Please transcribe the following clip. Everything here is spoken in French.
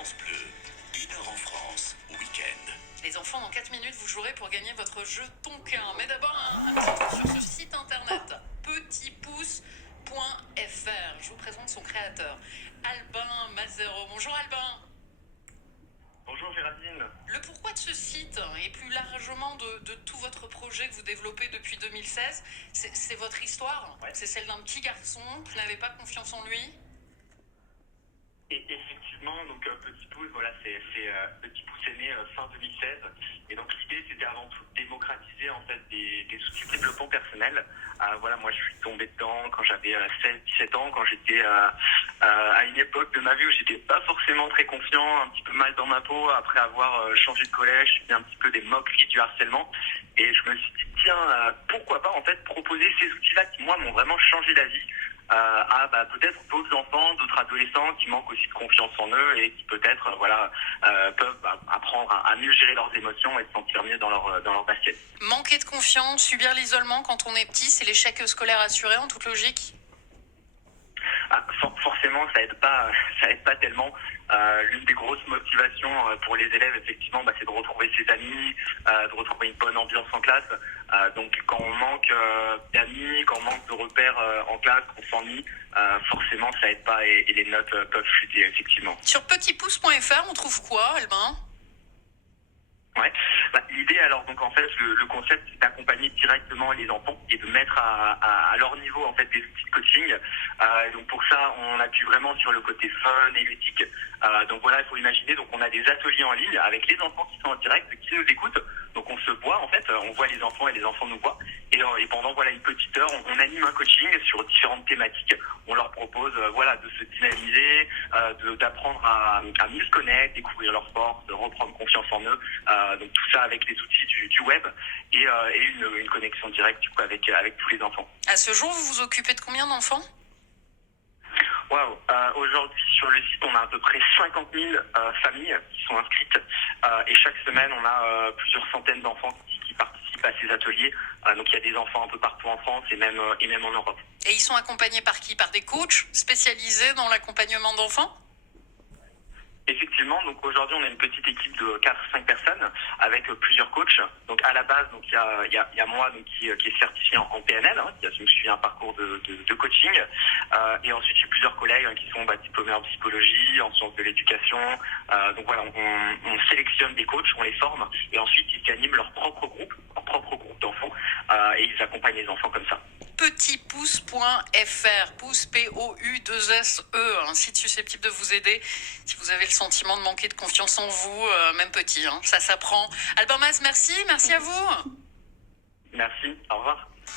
France Bleu, 1 heure en France, week-end. Les enfants, dans 4 minutes, vous jouerez pour gagner votre jeu Tonkin. Mais d'abord, un petit tour sur ce site internet, petitpouce.fr. Je vous présente son créateur, Albin Mazero. Bonjour Albin. Bonjour Géraldine. Le pourquoi de ce site et plus largement de tout votre projet que vous développez depuis 2016, c'est votre histoire. Ouais. C'est celle d'un petit garçon qui n'avait pas confiance en lui. Et effectivement, donc Petit Pouce, voilà, Petit Pouce est né fin 2016. Et donc l'idée, c'était avant tout de démocratiser en fait des outils de développement personnel. Voilà, moi je suis tombé dedans quand j'avais 16-17 ans, quand j'étais à une époque de ma vie où j'étais pas forcément très confiant, un petit peu mal dans ma peau après avoir changé de collège, subi un petit peu des moqueries, du harcèlement. Et je me suis dit, tiens, pourquoi pas en fait proposer ces outils-là qui moi m'ont vraiment changé la vie. À peut-être d'autres enfants, d'autres adolescents qui manquent aussi de confiance en eux et qui peut-être peuvent apprendre à mieux gérer leurs émotions et se sentir mieux dans leur basket. Manquer de confiance, subir l'isolement quand on est petit, c'est l'échec scolaire assuré en toute logique. Forcément, ça aide pas tellement. L'une des grosses motivations pour les élèves, effectivement, c'est de retrouver ses amis, de retrouver une bonne ambiance en classe. Donc, quand on manque d'amis, quand on manque de repères en classe, qu'on s'ennuie, forcément, ça aide pas et les notes peuvent chuter, effectivement. Sur petitpouce.fr, on trouve quoi, Albin ? Ouais. L'idée, alors, donc en fait, le concept, c'est d'accompagner directement les enfants et de mettre à leur niveau en fait des outils de coaching. Donc pour ça, on appuie vraiment sur le côté fun et ludique. Donc voilà, il faut imaginer. Donc on a des ateliers en ligne avec les enfants qui sont en direct, qui nous écoutent. Donc on se voit en fait, on voit les enfants et les enfants nous voient. Et pendant une petite heure, on anime un coaching sur différentes thématiques. On leur propose de se dynamiser, d'apprendre à mieux se connaître, découvrir leurs forces, de reprendre confiance en eux. Donc tout ça avec les outils du web et une connexion directe du coup avec tous les enfants. À ce jour, vous vous occupez de combien d'enfants ? Waouh. Aujourd'hui sur le site, on a à peu près 50 000 familles qui sont inscrites et chaque semaine, on a plusieurs centaines d'enfants qui participent à ces ateliers. Donc il y a des enfants un peu partout en France et même en Europe. Et ils sont accompagnés par qui ? Par des coachs spécialisés dans l'accompagnement d'enfants ? Effectivement, donc aujourd'hui on a une petite équipe de 4-5 personnes avec plusieurs coachs. Donc à la base, donc il y a moi donc qui est certifié en PNL, qui a suivi un parcours de coaching. Et ensuite j'ai plusieurs collègues qui sont diplômés en psychologie, en sciences de l'éducation. Donc voilà, on sélectionne des coachs, on les forme et ensuite ils animent leur propre groupe d'enfants et ils accompagnent les enfants comme ça. Petitpouce.fr, pouce P-O-U-2-S-E, un site susceptible de vous aider si vous avez le sentiment de manquer de confiance en vous, même petit, ça s'apprend. Albin Mas, merci à vous. Merci, au revoir.